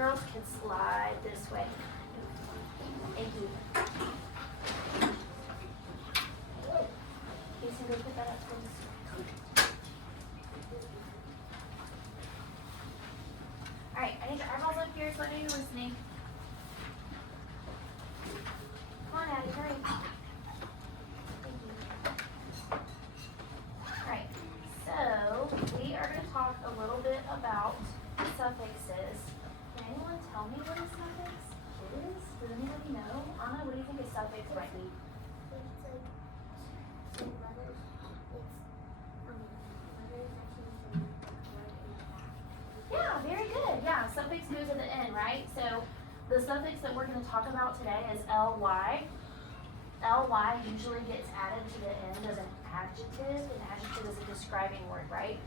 girls can slide this way. Thank you. Casey, go put that up for us. Alright, I need your eyeballs up here so I know you're listening. Come on, Addie, hurry. Thank you. Alright, so we are going to talk a little bit about suffixes. Can anyone tell me what a suffix is? Does anybody know? Anna, what do you think a suffix might be? It's like some letters. It's letters that you say right in the back. Yeah, very good. Yeah, suffix goes at the end, right? So the suffix that we're going to talk about today is ly. Ly usually gets added to the end as an adjective. An adjective is a describing word, right?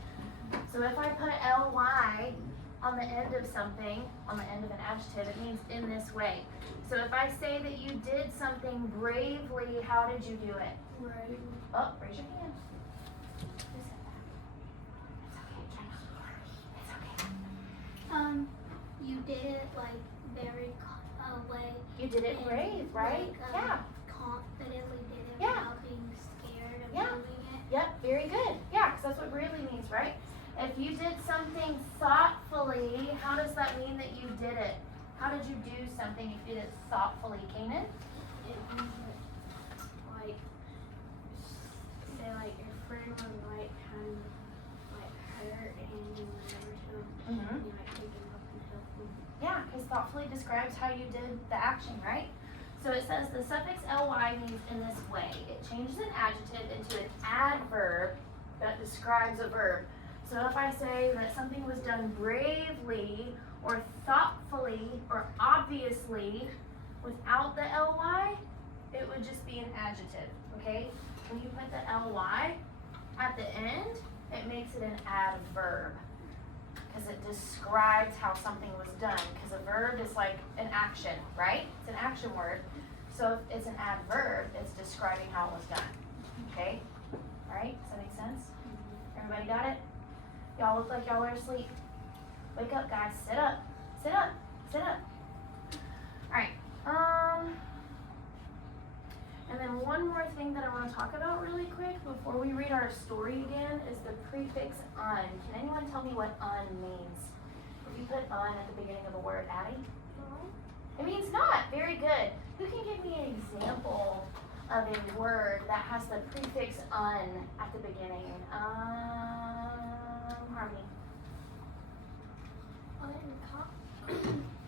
So if I put ly on the end of something, on the end of an adjective, it means in this way. So if I say that you did something bravely, how did you do it? Right. Oh, raise your hand. Who said that? It's okay, try not to worry. It's okay. You did it like very way. You did it brave, right? Like, Yeah. confidently did it Yeah. without being scared of Yeah. doing it. Yep, very good. Yeah, because that's what bravely means, right? If you did something thoughtfully, how does that mean that you did it? How did you do something if you did it thoughtfully, Kanan? It means like say like your friend was like kind of like hurt and you went over to him Mm-hmm. and you like pick him up and help him. Yeah, because thoughtfully describes how you did the action, right? So it says the suffix ly means in this way. It changes an adjective into an adverb that describes a verb. So if I say that something was done bravely or thoughtfully or obviously without the ly, it would just be an adjective, okay? When you put the ly at the end, it makes it an adverb because it describes how something was done, because a verb is like an action, right? It's an action word. So if it's an adverb, it's describing how it was done, okay? All right, does that make sense? Everybody got it? Y'all look like y'all are asleep. Wake up, guys. Sit up. Sit up. Sit up. All right. And then one more thing that I want to talk about really quick before we read our story again is the prefix un. Can anyone tell me what un means? If you put un at the beginning of a word, Addie? It means not. Very good. Who can give me an example of a word that has the prefix un at the beginning? Harmony.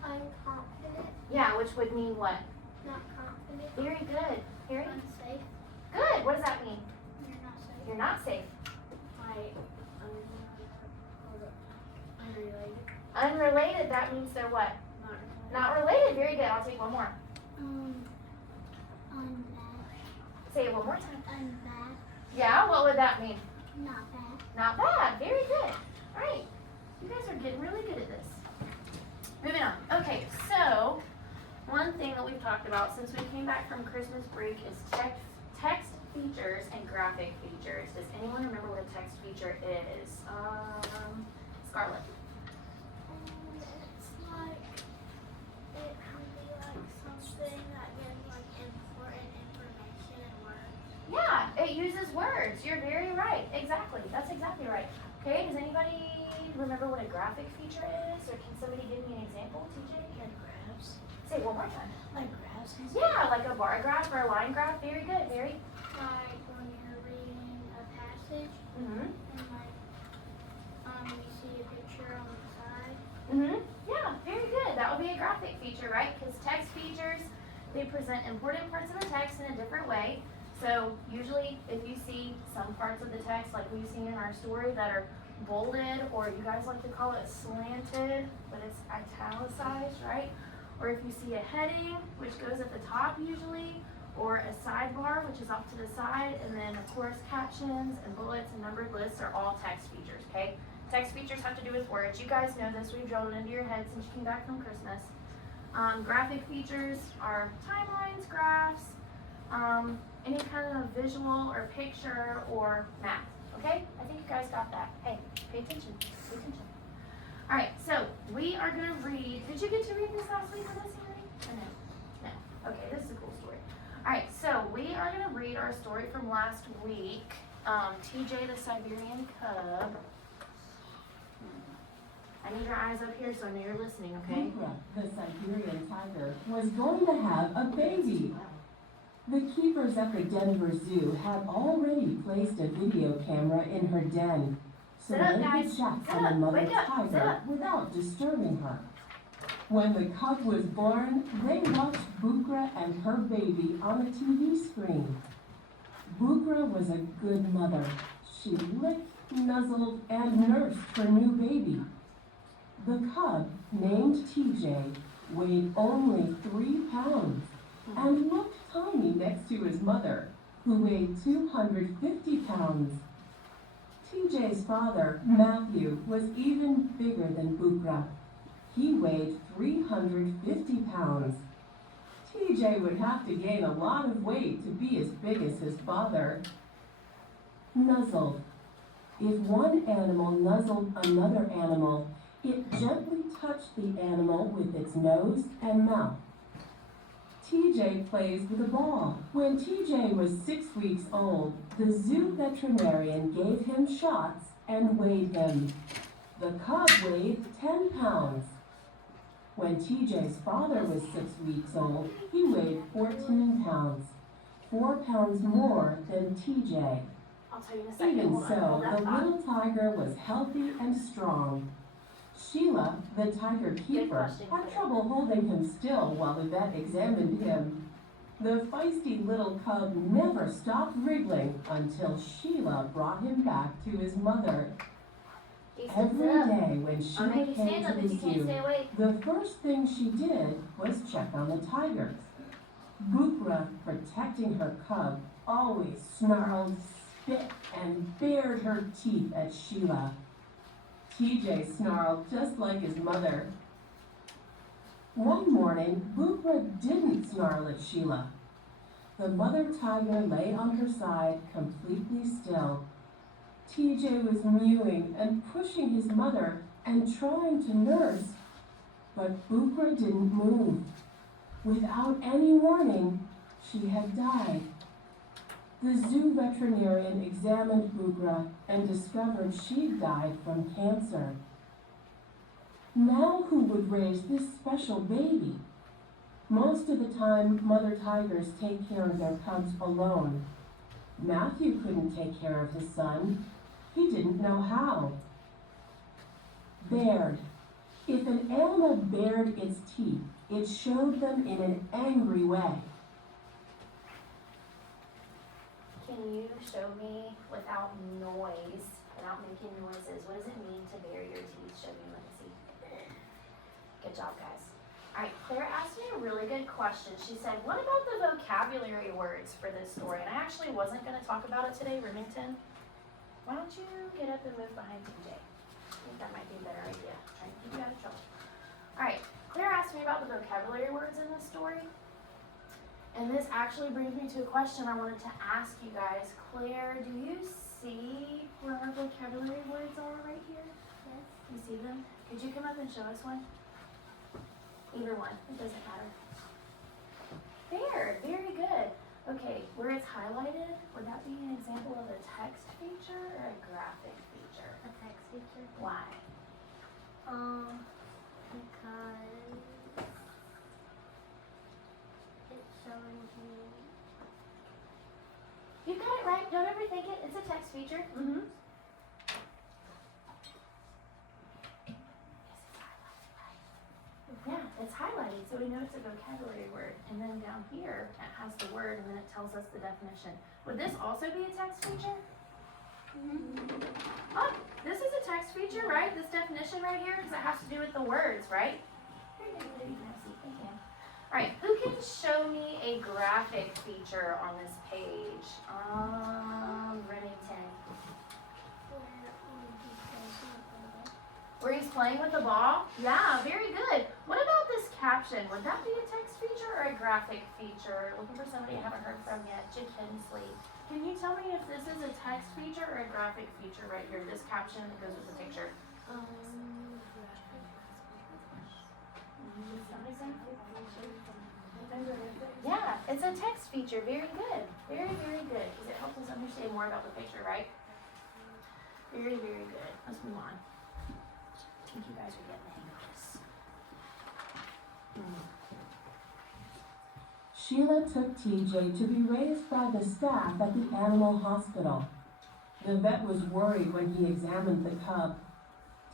Unconfident. Yeah, which would mean what? Not confident. Very good. Harry? Unsafe. Good. What does that mean? You're not safe. You're not safe. Like unrelated. Unrelated, that means they're what? Not Not related. Very good. I'll take one more. Unbad. Say it one more time. Unbad. Yeah, what would that mean? Not bad. Not bad. Very good. All right. You guys are getting really good at this. Moving on. Okay, so one thing that we've talked about since we came back from Christmas break is text features and graphic features. Does anyone remember what a text feature is? Scarlett. It's like it can be like something that gives like important information in words. Yeah, it uses words. You're very right. Exactly. That's exactly right. Okay, does anybody remember what a graphic feature is? Or can somebody give me an example, TJ? Like graphs. Say it one more time. Like graphs. Yeah, like a bar graph or a line graph. Very good, Mary. Like when you're reading a passage Mm-hmm. and like you see a picture on the side. Mm-hmm. Yeah, very good. That would be a graphic feature, right? Because text features, they present important parts of the text in a different way. So usually if you see some parts of the text like we've seen in our story that are bolded, or you guys like to call it slanted, but it's italicized, right? Or if you see a heading, which goes at the top usually, or a sidebar, which is off to the side, and then of course captions and bullets and numbered lists are all text features, okay? Text features have to do with words. You guys know this. We've drilled it into your head since you came back from Christmas. Graphic features are timelines, graphs, any kind of visual or picture or map, okay? I think you guys got that. Hey, pay attention, pay attention. Alright, so we are gonna read, did you get to read this last week with us, Henry? Or no? No. Okay, this is a cool story. Alright, so we are gonna read our story from last week. TJ the Siberian Cub. I need your eyes up here so I know you're listening, okay? Bugra, the Siberian tiger, was going to have a baby. The keepers at the Denver Zoo had already placed a video camera in her den, so Sit up, they guys. could check Sit on the up. mother Wake up. Sit tiger up. without disturbing her. When the cub was born, they watched Bugra and her baby on a TV screen. Bugra was a good mother. She licked, nuzzled, and nursed her new baby. The cub, named TJ, weighed only 3 pounds and looked tiny next to his mother, who weighed 250 pounds. TJ's father, Matthew, was even bigger than Bugra. He weighed 350 pounds. TJ would have to gain a lot of weight to be as big as his father. Nuzzled. If one animal nuzzled another animal, it gently touched the animal with its nose and mouth. TJ plays with a ball. When TJ was 6 weeks old, the zoo veterinarian gave him shots and weighed him. The cub weighed 10 pounds. When TJ's father was 6 weeks old, he weighed 14 pounds, 4 pounds more than TJ. I'll tell you in a second. Even Hold on. so, Hold that the thought. little tiger was healthy and strong. Sheila, the tiger keeper, question. had trouble holding him still while the vet examined him. The feisty little cub never stopped wriggling until Sheila brought him back to his mother. He sits Every up. day when I'll Sheila make you came stand to up the if you can't zoo, stay awake. the first thing she did was check on the tigers. Bugra, protecting her cub, always snarled, spit, and bared her teeth at Sheila. TJ snarled just like his mother. One morning, Bugra didn't snarl at Sheila. The mother tiger lay on her side, completely still. TJ was mewing and pushing his mother and trying to nurse, but Bugra didn't move. Without any warning, she had died. The zoo veterinarian examined Bugra and discovered she'd died from cancer. Now who would raise this special baby? Most of the time, mother tigers take care of their cubs alone. Matthew couldn't take care of his son. He didn't know how. Bared. If an animal bared its teeth, it showed them in an angry way. Can you show me without noise, without making noises, what does it mean to bare your teeth? Show me, let me see. Good job, guys. Alright, Claire asked me a really good question. She said, what about the vocabulary words for this story? And I actually wasn't going to talk about it today, Remington. Why don't you get up and move behind TJ? I think that might be a better idea. Trying to keep you out of trouble. Alright, Claire asked me about the vocabulary words in this story. And this actually brings me to a question I wanted to ask you guys. Claire, do you see where our vocabulary words are right here? Yes. You see them? Could you come up and show us one? Either one, it doesn't matter. There, very good. Okay, where it's highlighted, would that be an example of a text feature or a graphic feature? A text feature. Why? Because it's showing you. You got it right, don't overthink it, it's a text feature. Mm-hmm. Yeah, it's highlighted, so we know it's a vocabulary word. And then down here, it has the word, and then it tells us the definition. Would this also be a text feature? Oh, this is a text feature, right? This definition right here, because it has to do with the words, right? Alright, who can show me a graphic feature on this page? Remington. Where he's playing with the ball? Yeah, very good. What about this caption? Would that be a text feature or a graphic feature? Looking for somebody I haven't heard from yet. Jake Hensley. Can you tell me if this is a text feature or a graphic feature right here? This caption that goes with the picture. Graphic. It's a text feature. Very good. Very, very good. Because it helps us understand more about the picture, right? Very, very good. Let's move on. I think you guys are getting the hang of this. Sheila took TJ to be raised by the staff at the animal hospital. The vet was worried when he examined the cub.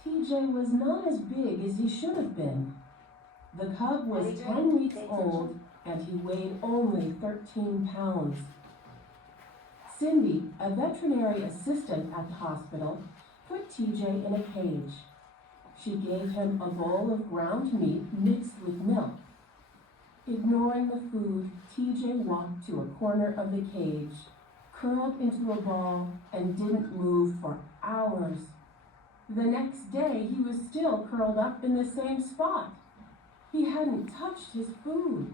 TJ was not as big as he should have been. The cub was 10 weeks old and he weighed only 13 pounds. Cindy, a veterinary assistant at the hospital, put TJ in a cage. She gave him a bowl of ground meat mixed with milk. Ignoring the food, TJ walked to a corner of the cage, curled into a ball, and didn't move for hours. The next day, he was still curled up in the same spot. He hadn't touched his food.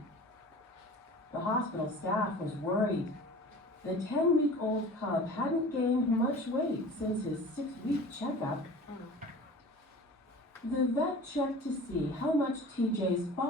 The hospital staff was worried. The 10-week-old cub hadn't gained much weight since his 6-week checkup. The vet checked to see how much TJ's father